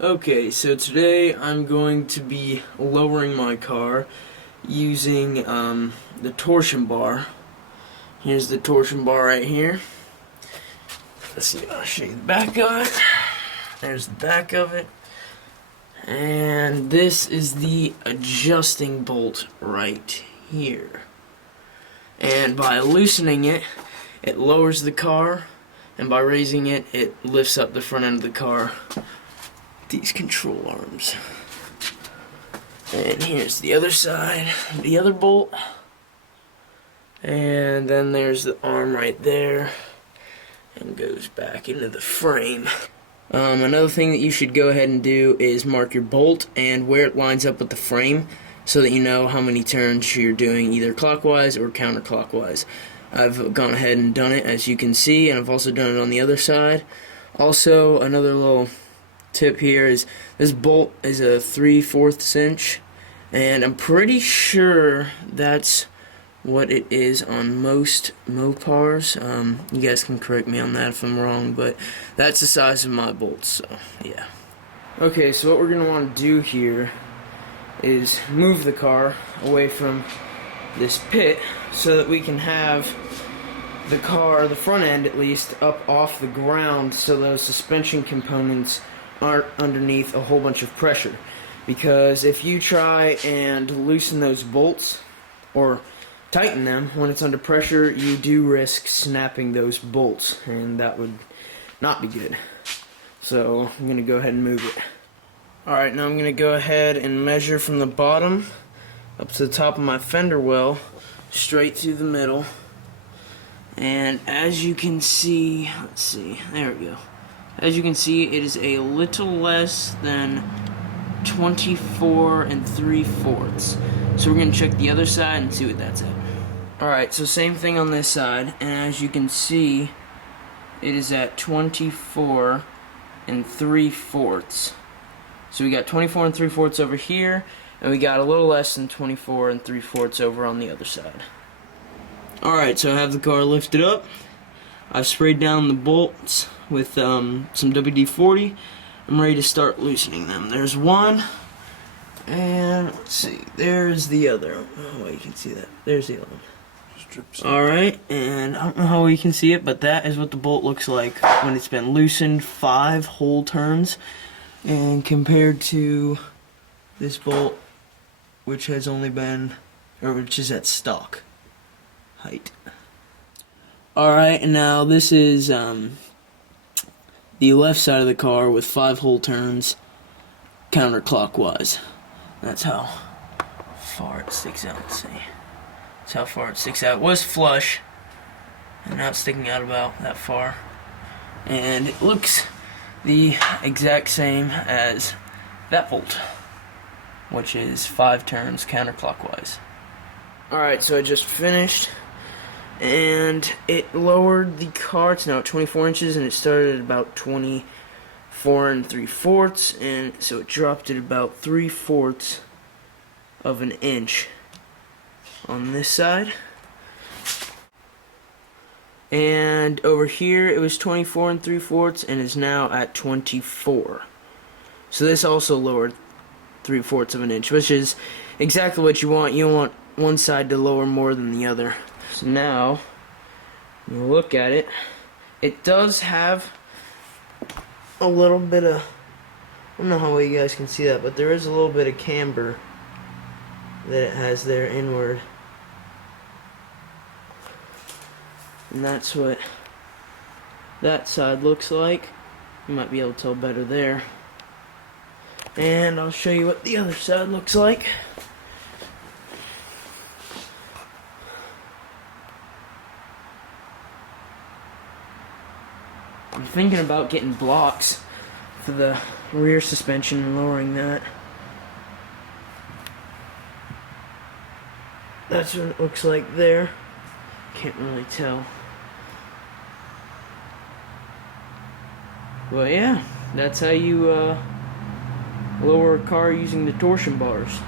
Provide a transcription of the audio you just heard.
Okay, so today I'm going to be lowering my car using the torsion bar. Here's the torsion bar right here. Let's see, I'll show you the back of it. There's the back of it. And this is the adjusting bolt right here. And by loosening it, it lowers the car, and by raising it, it lifts up the front end of the car. These control arms. And here's the other side, the other bolt. And then there's the arm right there, and goes back into the frame. Another thing that you should go ahead and do is mark your bolt and where it lines up with the frame, so that you know how many turns you're doing either clockwise or counterclockwise. I've gone ahead and done it, as you can see, and I've also done it on the other side. Also, another little tip here is this bolt is a 3/4 inch, and I'm pretty sure that's what it is on most Mopars. You guys can correct me on that if I'm wrong, but that's the size of my bolts, so yeah. Okay, so what we're going to want to do here is move the car away from this pit so that we can have the car, the front end at least, up off the ground so those suspension components aren't underneath a whole bunch of pressure. Because if you try and loosen those bolts or tighten them when it's under pressure, you do risk snapping those bolts, and that would not be good. So I'm going to go ahead and move it. Alright, now I'm going to go ahead and measure from the bottom up to the top of my fender well, straight through the middle. And as you can see, let's see, there we go. As you can see, it is a little less than 24 3/4. So we're going to check the other side and see what that's at. Alright, so same thing on this side, and as you can see, it is at 24 3/4. So we got 24 3/4 over here, and we got a little less than 24 3/4 over on the other side. Alright, so I have the car lifted up. I've sprayed down the bolts with some WD-40. I'm ready to start loosening them. There's one, and let's see, there's the other. Oh, you can see that. There's the other one. Alright, and I don't know how you can see it, but that is what the bolt looks like when it's been loosened 5 whole turns. And compared to this bolt, which has only been, or which is at stock height. Alright, and now this is the left side of the car with 5 whole turns counterclockwise. That's how far it sticks out. Let's see. That's how far it sticks out. It was flush, and now it's sticking out about that far. And it looks the exact same as that bolt, which is 5 turns counterclockwise. Alright, so I just finished, and it lowered the car. It's now at 24 inches, and it started at about 24 3/4, and so it dropped it about 3/4 of an inch on this side. And over here it was 24 3/4 and is now at 24. So this also lowered 3/4 of an inch, which is exactly what you want. You don't want one side to lower more than the other. So now, when you look at it, it does have a little bit of, I don't know how well you guys can see that, but there is a little bit of camber that it has there inward. And that's what that side looks like. You might be able to tell better there. And I'll show you what the other side looks like. I'm thinking about getting blocks for the rear suspension and lowering that. That's what it looks like there. Can't really tell. Well, yeah, that's how you lower a car using the torsion bars.